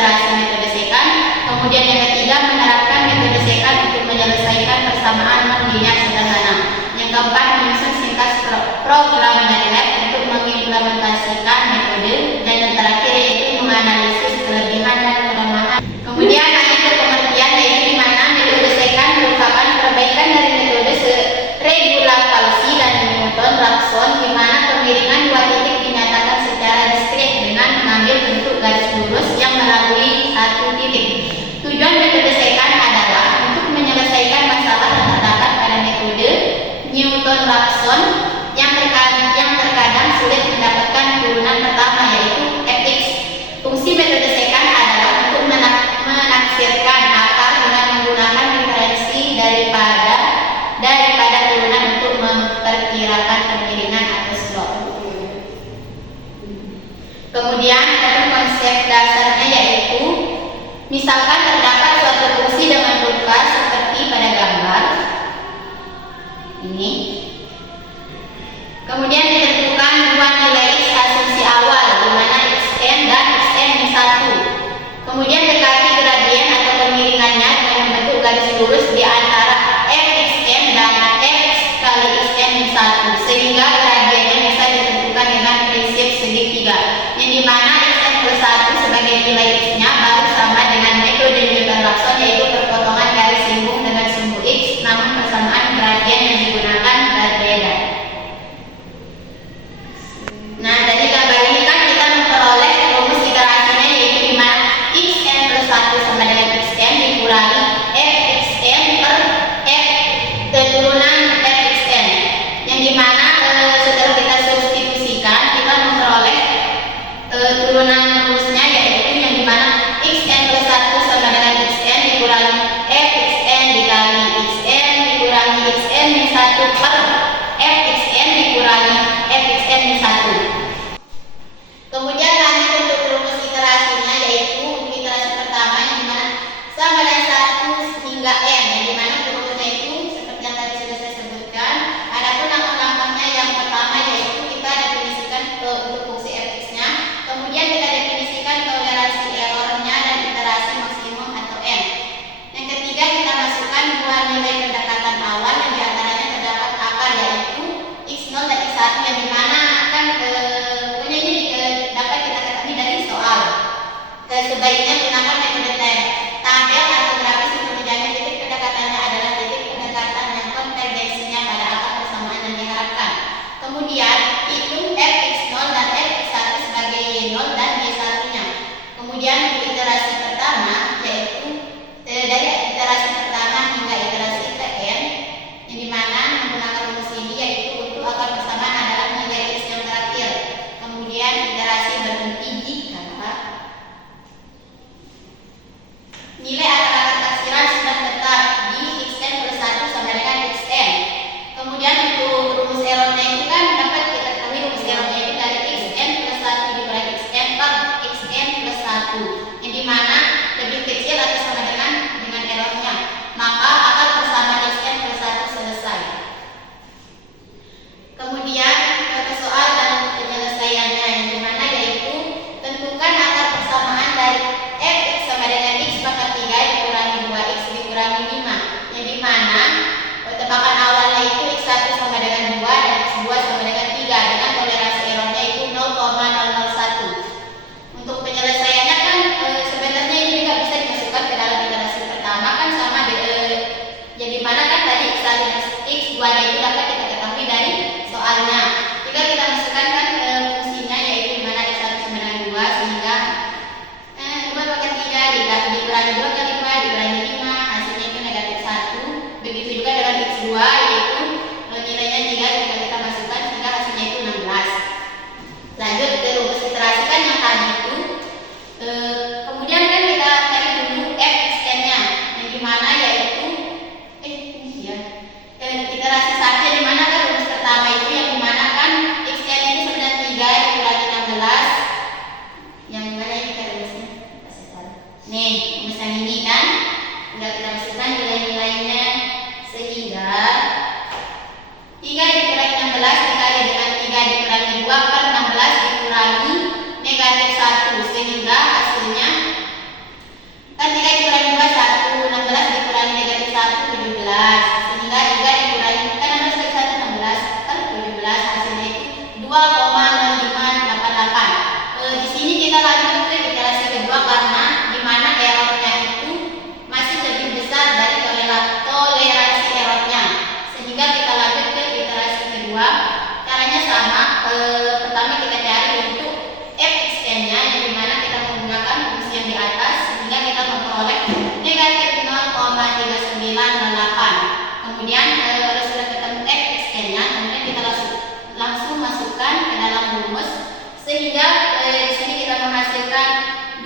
iterasi metode secant. Kemudian yang ketiga, menerapkan metode secant untuk menyelesaikan persamaan non-linear sederhana. Yang keempat, menyusun singkat program MATLAB untuk mengimplementasikan metode. Dan yang terakhir yaitu menganalisis kelebihan dan kelemahan. Kemudian lanjut ke pengertian, yaitu di mana metode secant merupakan perbaikan dari metode regular-Palsy dan Newton-Raphson, di mana kemiringan dua titik dinyatakan secara diskret dengan mengambil bentuk garis lurus yang melalui satu titik. Tujuan metode secant adalah untuk menyelesaikan masalah yang terdapat pada metode Newton-Raphson yang terkadang sulit mendapatkan turunan pertama, yaitu fx. Fungsi metode secant adalah untuk menafsirkan akar dengan menggunakan diferensi daripada turunan untuk memperkirakan kemiringan atau slope. Kemudian ada konsep dasarnya, yaitu misalkan terdapat suatu fungsi dengan rupa seperti pada gambar ini. Kemudian ditentukan dua nilai x asumsi awal, di mana xn dan xn-1. Kemudian dekati gradien atau kemiringannya dengan membentuk garis lurus di antara fxn dan x kali xn-1, sehingga gradiennya bisa ditentukan dengan prinsip segitiga, yang dimana xn+1 sebagai nilai x-nya baru sama dengan metode Newton-Raphson, yaitu perpotongan garis singgung dengan sumbu x, namun persamaan gradien yang digunakan berbeda. Nah, dari gambar ini kan kita memperoleh rumus iterasinya, yaitu di mana xn+1 sama dengan xn dikurangi fxn per f turunan fxn, yang dimana setelah kita substitusikan kita memperoleh turunan rumusnya, yaitu yang dimana xn+1 sama dengan xn dikurangi fxn dikali xn dikurangi xn-1 per fxn dikurangi fxn-1. Kemudian lanjut untuk rumus iterasinya, yaitu untuk iterasi pertama yang dimana sama dengan 1 hingga n, yang dimana rumusnya itu seperti yang tadi sudah saya sebutkan. Adapun langkah-langkahnya, yang pertama yaitu kita definisikan untuk fungsi fx-nya, kemudian kita definisikan toleransi errornya dan iterasi maksimum atau n. Yang ketiga, kita masukkan dua nilai pendekatan awal yang diantaranya terdapat akar, yaitu x0 dan x1, yang dimana kan pokoknya ini dapat kita ketahui dari soal. Sebaiknya gunakan metode tabel atau grafis untuk menjamin titik pendekatannya adalah titik pendekatan yang konvergensinya pada akar persamaan yang diharapkan. Kemudian hitung fx0 dan fx1 sebagai y0 dan y1-nya. Kemudian untuk iterasi pertama, yaitu dari iterasi pertama hingga iterasi kn, yang dimana menggunakan rumus ini, yaitu untuk akar persamaan adalah nilai x yang terakhir. Kemudian iterasi berhenti jika nilai akar taksiran sudah tetap di xn+1 sama dengan xn. Kemudian untuk rumus errornya itu kan dapat kita ketahui rumus errornya itu dari xn+1 dikurangi xn per xn+1, yang dimana lebih kecil atau sama dengan errornya, maka akar persamaan xn+1 selesai. Kemudian ke soal dan penyelesaiannya, yang dimana yaitu tentukan akar persamaan dari fx sama dengan x pangkat 3 dikurangi 2x dikurangi 5, yang dimana tebakan awalnya itu x1 sama dengan 2 dan x2 sama dengan 3 dengan toleransi errornya itu 0,001. Untuk penyelesaiannya kan sebenarnya ini juga bisa dimasukkan ke dalam iterasi pertama kan sama yang dimana kan tadi x1 dan x2 nya itu dapat kita ketahui dari soalnya. Jika kita masukkan kan fungsinya, yaitu dimana x1 sama dengan 2, sehingga 2 pangkat 3 dikurangi 2 kali 2 dikurangi 5, hasilnya itu negatif 1. Begitu juga dengan x2, yaitu nilainya 3 jika kita masukkan, sehingga hasilnya itu 16. Lanjut ke rumus iterasi kan yang tadi itu. Kemudian kan kita cari dulu fxn-nya, yang dimana yaitu iterasi 1, yang dimana kan rumus pertama itu, yang dimana kan xn itu sama dengan 3 dikurangi 16. Yang mana ini kan rumusnya? Nih, rumus yang ini kan udah kita masukkan nilai-nilainya, sehingga 3 dikurangi 16 dikali dengan 3 dikurangi 2 per 16 dikurangi negatif 1, sehingga hasilnya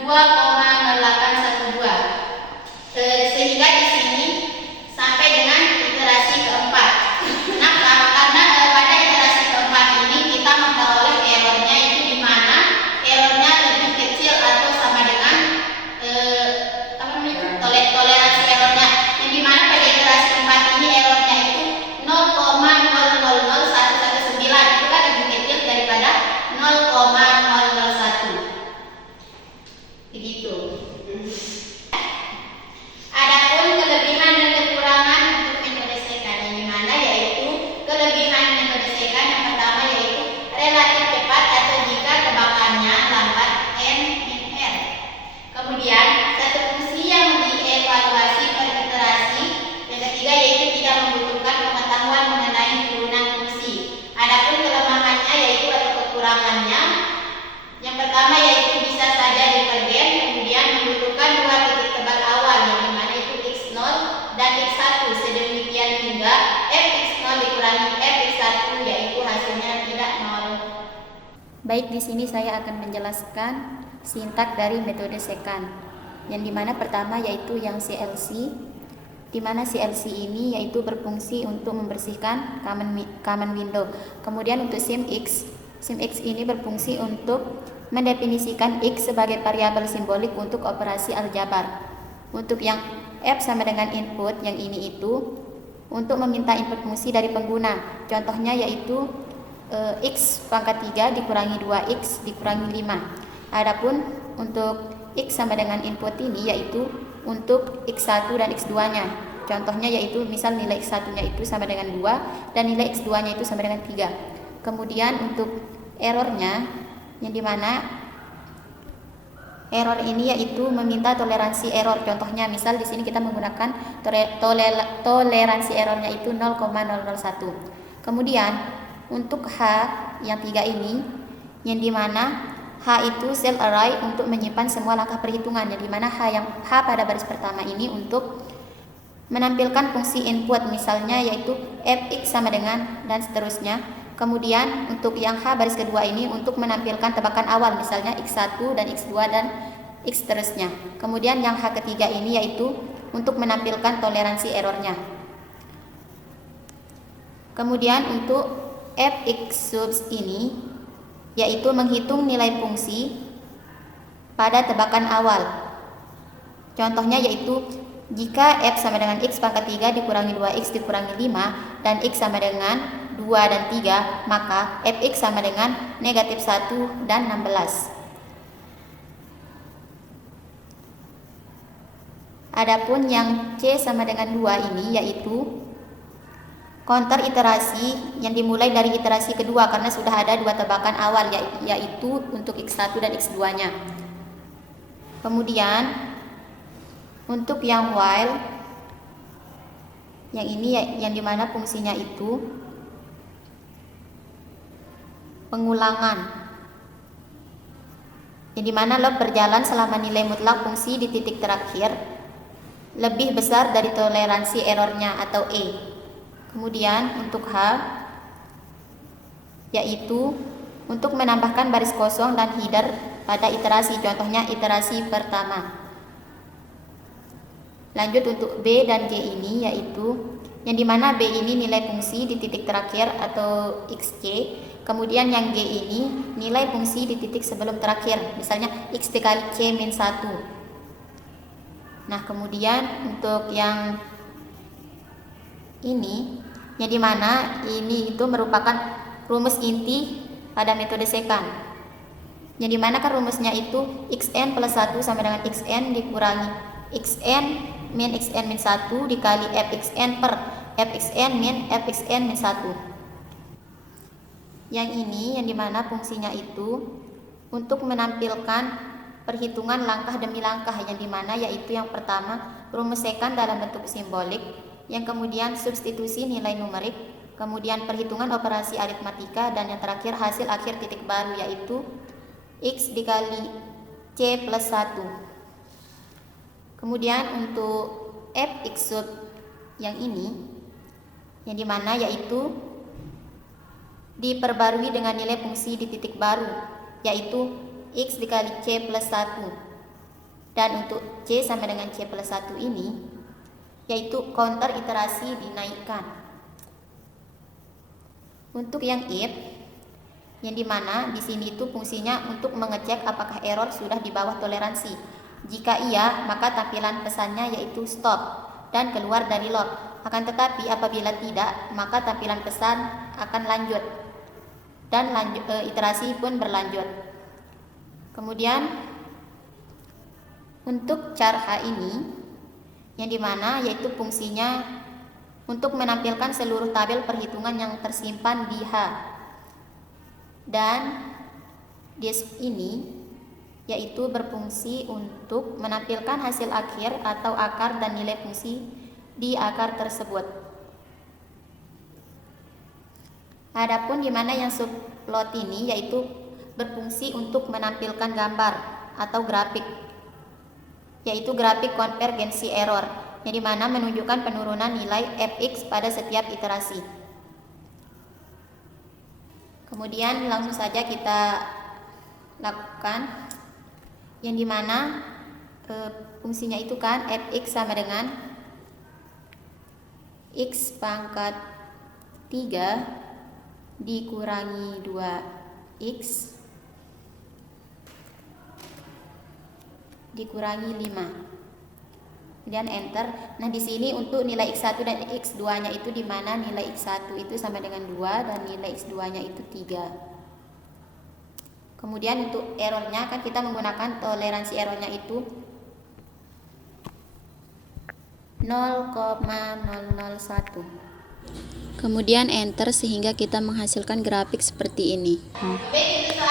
2,0812. Sehingga di sini sampai dengan iterasi keempat. Nah, karena pada iterasi keempat ini kita memperoleh errornya itu di mana errornya lebih kecil atau sama dengan toleransi errornya. Yang di mana pada iterasi keempat ini errornya itu 0,000119, itu kan lebih kecil daripada 0,001. Begitu. Adapun kelebihan dan kekurangan untuk metode secant, yang dimana yaitu kelebihan metode secant yang pertama yaitu relatif cepat atau jika tebakannya lambat n/r. Kemudian satu fungsi yang dievaluasi per iterasi. Yang ketiga yaitu tidak membutuhkan pengetahuan mengenai turunan fungsi. Adapun kelemahannya yaitu atau kekurangannya, yang pertama yaitu bisa saja divergen, kemudian membutuhkan dua titik tebak awal yang dimana itu x0 dan x1, sedemikian hingga fx0 dikurangi fx1 yaitu hasilnya tidak 0. Baik, di sini saya akan menjelaskan sintak dari metode secant. Yang dimana pertama yaitu yang CLC, dimana CLC ini yaitu berfungsi untuk membersihkan common window. Kemudian untuk SIMX ini berfungsi untuk mendefinisikan X sebagai variabel simbolik untuk operasi aljabar. Untuk yang F sama dengan input, yang ini itu untuk meminta input fungsi dari pengguna. Contohnya yaitu X pangkat 3 dikurangi 2X dikurangi 5. Adapun untuk X sama dengan input ini yaitu untuk X1 dan X2 nya. Contohnya yaitu misal nilai X1 nya itu sama dengan 2 dan nilai X2 nya itu sama dengan 3. Kemudian untuk errornya, yang dimana error ini yaitu meminta toleransi error. Contohnya misal di sini kita menggunakan toleransi errornya itu 0,001. Kemudian untuk H yang 3 ini, yang dimana H itu cell array untuk menyimpan semua langkah perhitungan, yang dimana H pada baris pertama ini untuk menampilkan fungsi input, misalnya yaitu fx sama dengan dan seterusnya. Kemudian untuk yang H baris kedua ini untuk menampilkan tebakan awal, misalnya x1 dan x2 dan x seterusnya. Kemudian yang H ketiga ini yaitu untuk menampilkan toleransi errornya. Kemudian untuk fx sub ini yaitu menghitung nilai fungsi pada tebakan awal. Contohnya yaitu jika f sama dengan x pangkat 3 dikurangi 2x dikurangi 5 dan x sama dengan 2 dan 3, maka fx sama dengan negatif 1 dan 16. Adapun yang C sama dengan 2 ini yaitu counter iterasi yang dimulai dari iterasi kedua karena sudah ada dua tebakan awal yaitu untuk x1 dan x2 nya. Kemudian untuk yang while, yang ini yang dimana fungsinya itu pengulangan, yang dimana loop berjalan selama nilai mutlak fungsi di titik terakhir lebih besar dari toleransi errornya atau E. Kemudian untuk H yaitu untuk menambahkan baris kosong dan header pada iterasi, contohnya iterasi pertama. Lanjut untuk B dan G ini yaitu yang dimana B ini nilai fungsi di titik terakhir atau XC. Kemudian yang G ini nilai fungsi di titik sebelum terakhir, misalnya X dikali C min 1. Nah kemudian untuk yang ini, yang dimana ini itu merupakan rumus inti pada metode secant. Yang dimana kan rumusnya itu xn plus 1 sama dengan xn dikurangi xn min 1 dikali fxn per fxn min fxn min 1. Yang ini yang dimana fungsinya itu untuk menampilkan perhitungan langkah demi langkah, yang dimana yaitu yang pertama rumus secant dalam bentuk simbolik, yang kemudian substitusi nilai numerik, kemudian perhitungan operasi aritmatika, dan yang terakhir hasil akhir titik baru yaitu x dikali c plus 1. Kemudian untuk fx sub yang ini, yang dimana yaitu diperbarui dengan nilai fungsi di titik baru yaitu x dikali c plus 1. Dan untuk C sama dengan C plus 1 ini, yaitu counter iterasi dinaikkan. Untuk yang if, yang dimana di sini itu fungsinya untuk mengecek apakah error sudah di bawah toleransi. Jika iya, maka tampilan pesannya yaitu stop dan keluar dari log. Akan tetapi apabila tidak, maka tampilan pesan akan lanjut dan iterasi pun berlanjut. Kemudian untuk char H ini, yang dimana yaitu fungsinya untuk menampilkan seluruh tabel perhitungan yang tersimpan di H. Dan disk ini yaitu berfungsi untuk menampilkan hasil akhir atau akar dan nilai fungsi di akar tersebut. Adapun dimana yang subplot ini yaitu berfungsi untuk menampilkan gambar atau grafik, yaitu grafik konvergensi error, yang dimana menunjukkan penurunan nilai fx pada setiap iterasi. Kemudian langsung saja kita lakukan, yang dimana fungsinya itu kan fx sama dengan x pangkat 3 dikurangi 2x dikurangi 5. Kemudian enter. Nah, di sini untuk nilai x1 dan x2-nya itu di mana nilai x1 itu sama dengan 2 dan nilai x2-nya itu 3. Kemudian untuk errornya kan kita menggunakan toleransi errornya itu 0,001. Kemudian enter sehingga kita menghasilkan grafik seperti ini. Baik, itu